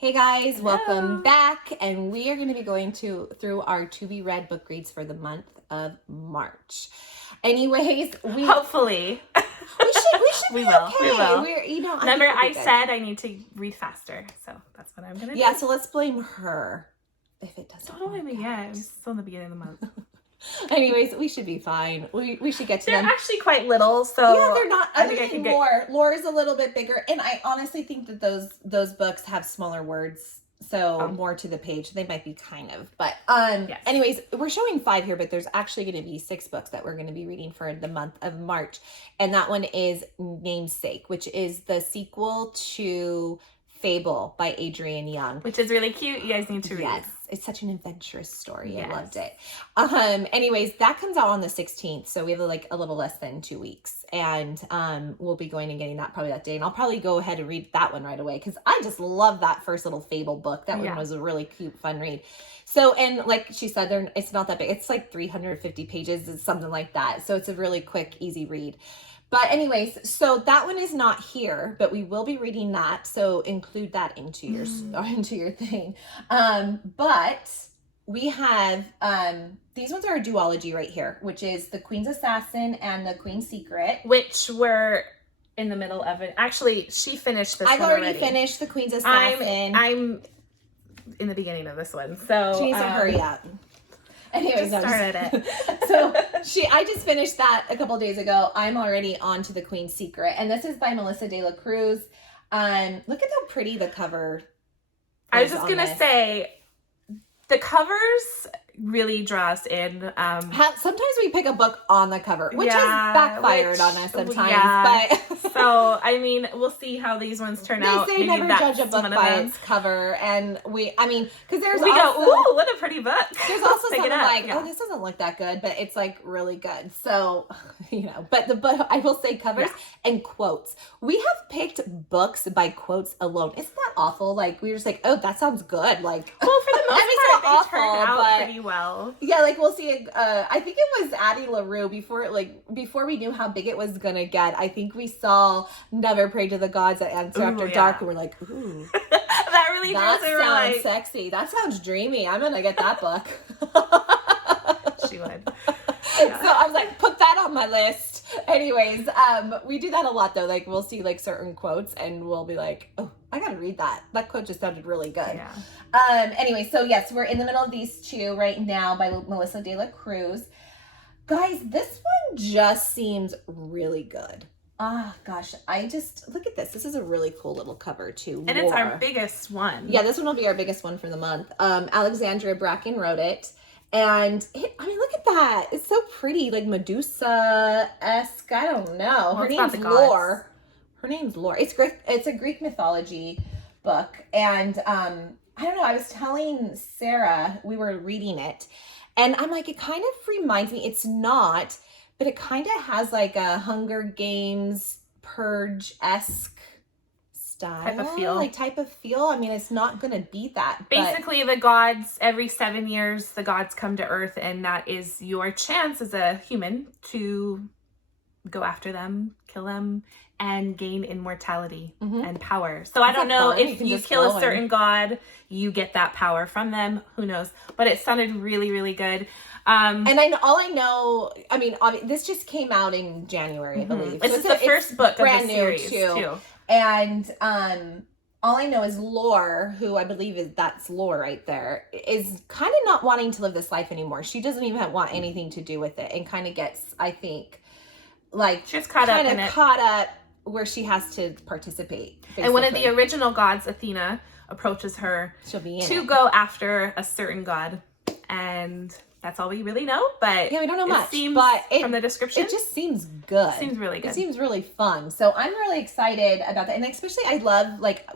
Hey guys, Hello. Welcome back, and we are going to be going through our to be read book reads for the month of March. Anyways, hopefully we will. Okay. We will. Remember, I said I need to read faster, so that's what I'm gonna do. Yeah, so let's blame her if it doesn't. Don't blame me yet. It's still in the beginning of the month. Anyways, we should be fine. We should get to them. They're actually quite little, so yeah, they're not. I think Lore is a little bit bigger, and I honestly think that those books have smaller words, so more to the page. They might be kind of, but yes. Anyways, we're showing 5 here, but there's actually going to be 6 books that we're going to be reading for the month of March, and that one is Namesake, which is the sequel to Fable by Adrienne Young, which is really cute. You guys need to read. Yes, it's such an adventurous story. Yes. I loved it. Anyways, that comes out on the 16th, so we have like a little less than 2 weeks, and we'll be going and getting that probably that day, and I'll probably go ahead and read that one right away because I just love that first little Fable book. That one was a really cute, fun read. So, and like she said, it's not that big. It's like 350 pages. It's something like that. So it's a really quick, easy read. But anyways, so that one is not here, but we will be reading that. So include that into your thing. But we have these ones are a duology right here, which is the Queen's Assassin and the Queen's Secret, which we're in the middle of it. Actually, she finished this. I've already finished the Queen's Assassin. I'm in the beginning of this one, so she needs to hurry up. Anyways, started it. So I just finished that a couple days ago. I'm already on to the Queen's Secret, and this is by Melissa de la Cruz. Look at how pretty the cover. I was just gonna say, the covers really draw us in. Sometimes we pick a book on the cover, which has backfired on us sometimes. But so I mean, we'll see how these ones turn out. They say never judge a book by its cover, and because there's we also, go, ooh, what a pretty book. There's also something like, oh, this doesn't look that good, but it's like really good. So but I will say covers and quotes. We have picked books by quotes alone. Isn't that awful? Like we were just like, oh, that sounds good. Like, well, for the most part, they turned out pretty well. Yeah, like we'll see. I think it was Addie LaRue before we knew how big it was gonna get. I think we saw Never Pray to the Gods that Answer After Dark, and we're like, ooh, that really sounds sexy. That sounds dreamy. I'm gonna get that book. She would. Yeah. So I was like, put that on my list. Anyways, we do that a lot though. Like we'll see like certain quotes, and we'll be like, oh, I gotta read that. That quote just sounded really good. Yeah. Anyway, so yes, we're in the middle of these 2 right now by Melissa de la Cruz. Guys, this one just seems really good. Ah, gosh, I just look at this. This is a really cool little cover too. And it's our biggest one. Yeah, this one will be our biggest one for the month. Alexandra Bracken wrote it. And look at that. It's so pretty, like Medusa-esque. I don't know. Her name's Lore. Her name's Lore. It's a Greek mythology book. And I don't know. I was telling Sarah, we were reading it, and I'm like, it kind of reminds me, it's not, but it kind of has like a Hunger Games Purge-esque style. Type of feel. I mean, it's not going to beat that. Basically, the gods, every 7 years, the gods come to Earth, and that is your chance as a human to go after them, kill them, and gain immortality and power. So I don't know if you kill a certain god, you get that power from them. Who knows? But it sounded really, really good. And this just came out in January, I believe. This is the first book of the series, too. And all I know is Lore, who I believe that's Lore right there, is kind of not wanting to live this life anymore. She doesn't even want anything to do with it, and kind of gets, I think, like she's caught up where she has to participate. Basically. And one of the original gods, Athena, approaches her to go after a certain god, and that's all we really know. But yeah, we don't know much. From the description, it just seems good. Seems really good. It seems really fun. So I'm really excited about that, and especially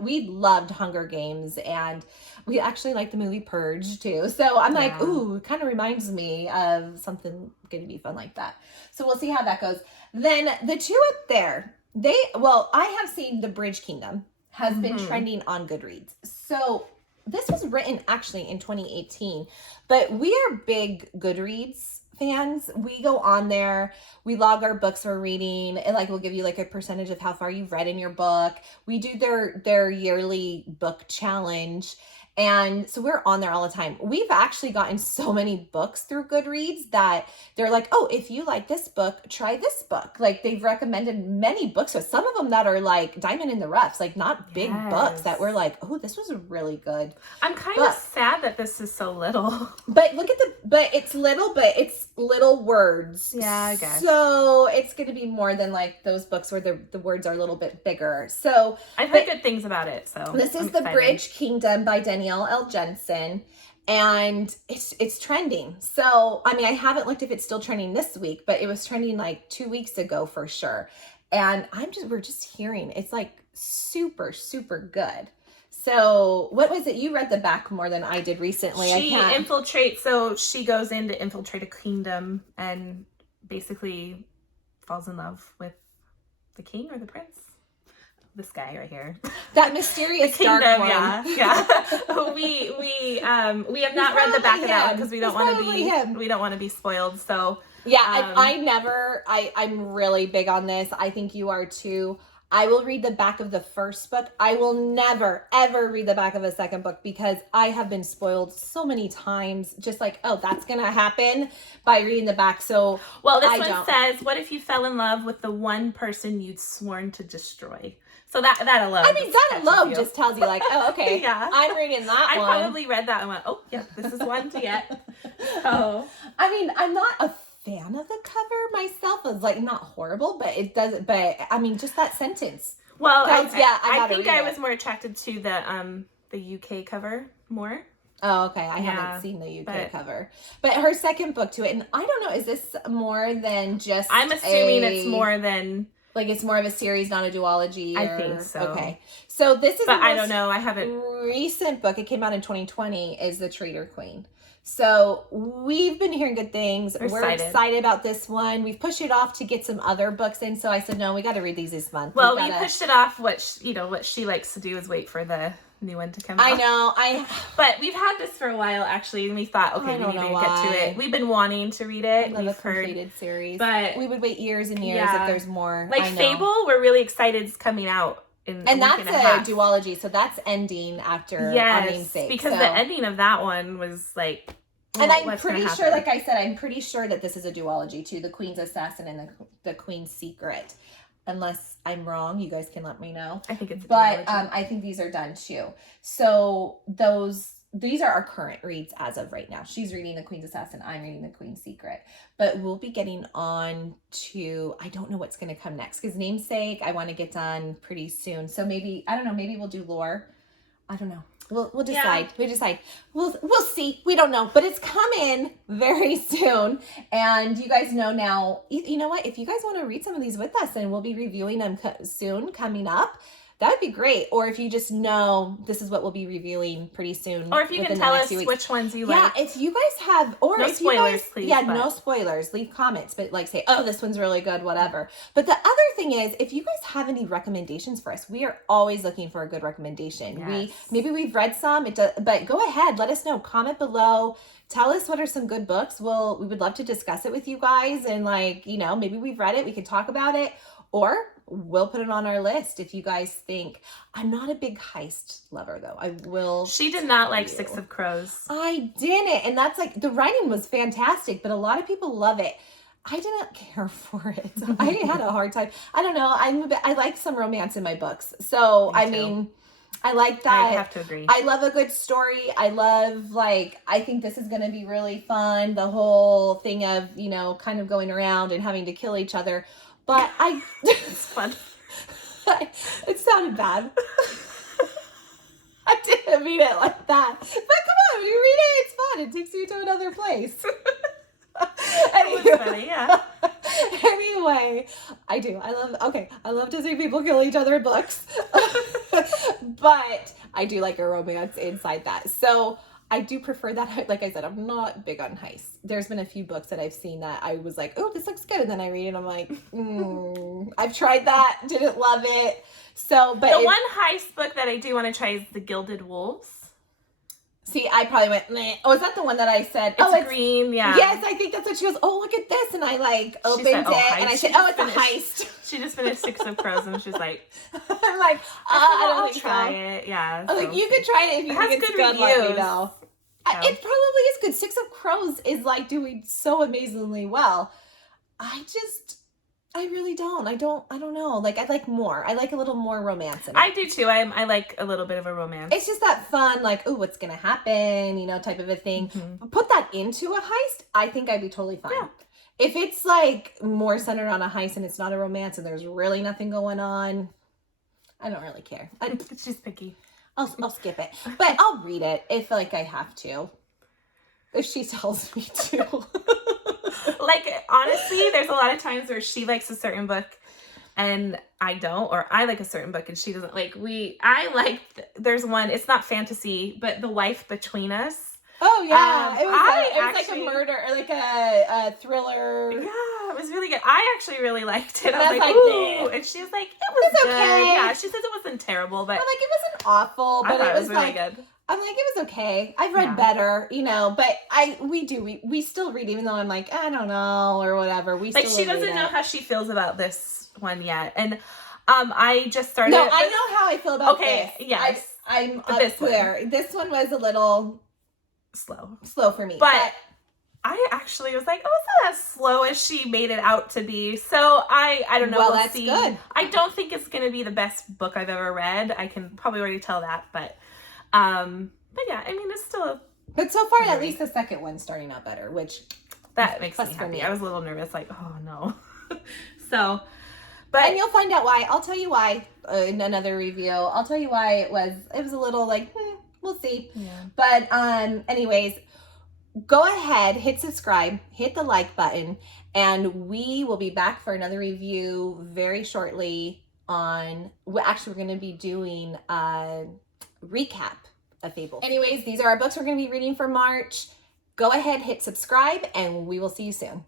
we loved Hunger Games, and we actually like the movie Purge too. So I'm like, ooh, it kind of reminds me of something going to be fun like that. So we'll see how that goes. Then the 2 up there, I have seen The Bridge Kingdom has been trending on Goodreads. So this was written actually in 2018, but we are big Goodreads fans, we go on there, we log our books we're reading, and like we'll give you like a percentage of how far you've read in your book. We do their yearly book challenge. And so we're on there all the time. We've actually gotten so many books through Goodreads that they're like, oh, if you like this book, try this book. Like they've recommended many books, with some of them that are like diamond in the roughs, like not big books that we're like, oh, this was really good. I'm kind of sad that this is so little. But look at but it's little words. Yeah, I guess. So it's going to be more than like those books where the words are a little bit bigger. So I've heard good things about it. So this is The Bridge Kingdom by Danielle Jensen. And it's trending. So, I mean, I haven't looked if it's still trending this week, but it was trending like 2 weeks ago for sure. And we're just hearing it's like super, super good. So what was it? You read the back more than I did recently. She infiltrates, so she goes in to infiltrate a kingdom and basically falls in love with the king or the prince. This guy right here. That mysterious dark one. Yeah. We have not read the back of that one because we don't want to be spoiled. So yeah, I'm really big on this. I think you are too. I will read the back of the first book. I will never, ever read the back of a second book because I have been spoiled so many times. Just like, oh, that's going to happen by reading the back. So, well, this one says, what if you fell in love with the one person you'd sworn to destroy? So that alone. I mean, that alone just tells you like, oh, okay, yeah. I'm reading that one. I probably read that and went, oh, yeah, this is one to get. So, I mean, I'm not a fan of the cover myself. It's like not horrible, but it doesn't. But I mean, just that sentence. Well, I think I was more attracted to the UK cover more. Oh, okay. I haven't seen the UK cover, but her second book to it, and I don't know. Is this more than just? I'm assuming it's more than. Like it's more of a series, not a duology. I think so. Okay, so this is. But I don't know. I haven't. Recent book. It came out in 2020. Is The Traitor Queen. So we've been hearing good things. We're excited about this one. We've pushed it off to get some other books in. So I said, no, we got to read these this month. Well, we pushed it off. What she likes to do is wait for the new one to come out. I know. But we've had this for a while actually, and we thought, okay, we need to get to it. We've been wanting to read it. We've completed series, but we would wait years and years if there's more. Like Fable, we're really excited it's coming out. And that's a duology, so that's ending after Namesake. Because the ending of that one was like. And I'm pretty sure, like I said, I'm pretty sure that this is a duology too. The Queen's Assassin and the Queen's Secret. Unless I'm wrong, you guys can let me know. I think it's a duology. But I think these are done too. So these are our current reads as of right now. She's reading The Queen's Assassin. I'm reading The Queen's Secret. But we'll be getting on to, I don't know what's going to come next. Because Namesake, I want to get done pretty soon. So maybe, I don't know, maybe we'll do lore. I don't know. We'll decide. Yeah. We decide. We'll see. We don't know, but it's coming very soon. And you guys know now. You know what? If you guys want to read some of these with us, and we'll be reviewing them soon, coming up. That'd be great. Or if you just know this is what we'll be reviewing pretty soon. Or if you can tell us which ones you like. Yeah, if you guys have, or no if spoilers, you guys, please. Yeah, no spoilers. Leave comments, but like say, oh, this one's really good, whatever. But the other thing is, if you guys have any recommendations for us, we are always looking for a good recommendation. Yes. Maybe we've read some, but go ahead, let us know. Comment below. Tell us what are some good books. We would love to discuss it with you guys, and maybe we've read it. We could talk about it, or we'll put it on our list if you guys think. I'm not a big heist lover though. I will. She did not like Six of Crows. I didn't, and that's like the writing was fantastic, but a lot of people love it. I didn't care for it. I had a hard time. I don't know. I like some romance in my books, so I mean. I like that. I have to agree. I love a good story. I love, I think this is going to be really fun. The whole thing of, kind of going around and having to kill each other. But it's fun. It sounded bad. I didn't mean it like that. But come on, when you read it, it's fun. It takes you to another place. Anyway, it was funny, yeah. Anyway, I love to see people kill each other in books. But I do like a romance inside that. So I do prefer that. Like I said, I'm not big on heists. There's been a few books that I've seen that I was like, oh, this looks good. And then I read it and I'm like, I've tried that. Didn't love it. So, but the one heist book that I do want to try is The Gilded Wolves. See, I probably went, meh. Oh, is that the one that I said? It's green, yeah. Yes, I think that's what she goes, oh, look at this. And I like opened said, oh, it and I said, oh, it's a heist. She just finished Six of Crows and she's like, I'm like, I'll try it. Yeah. I'm like, you could try it if you think it's good, let me know. Yeah. It probably is good. Six of Crows is like doing so amazingly well. I really don't. I don't know. Like, I like more. I like a little more romance in it. I do too. I like a little bit of a romance. It's just that fun, like, ooh, what's going to happen, you know, type of a thing. Mm-hmm. Put that into a heist, I think I'd be totally fine. Yeah. If it's like more centered on a heist and it's not a romance and there's really nothing going on, I don't really care. She's picky. I'll skip it. But I'll read it if like I have to. If she tells me to. Like, honestly, there's a lot of times where she likes a certain book and I don't, or I like a certain book and she doesn't. Like, there's one, it's not fantasy, but The Wife Between Us. Oh, yeah. It was like a murder, or like a thriller. Yeah, it was really good. I actually really liked it. And I was like, ooh. And she was like, it was good. Okay. Yeah, she said it wasn't terrible, but. Like, it wasn't awful, but it was really like, good. I'm like, it was okay. I've read better, you know, but we still read, even though I'm like, I don't know, or whatever. Like, she doesn't know how she feels about this one yet. And I just started. No, I know how I feel about this. Okay, yes. I'm up there. This one was a little slow for me. But I actually was like, oh, it's not as slow as she made it out to be. So I don't know. Well, we'll that's see. good. I don't think it's going to be the best book I've ever read. I can probably already tell that, but yeah, I mean, it's still. But so far, at least the second one's starting out better, which that makes me happy. I was a little nervous, like, oh no. So, but and you'll find out why. I'll tell you why in another review. I'll tell you why it was a little like, we'll see. Yeah. But anyways, go ahead, hit subscribe, hit the like button, and we will be back for another review very shortly on. Actually, we're going to be doing recap of Fable. Anyways, these are our books we're going to be reading for March. Go ahead, hit subscribe, and we will see you soon.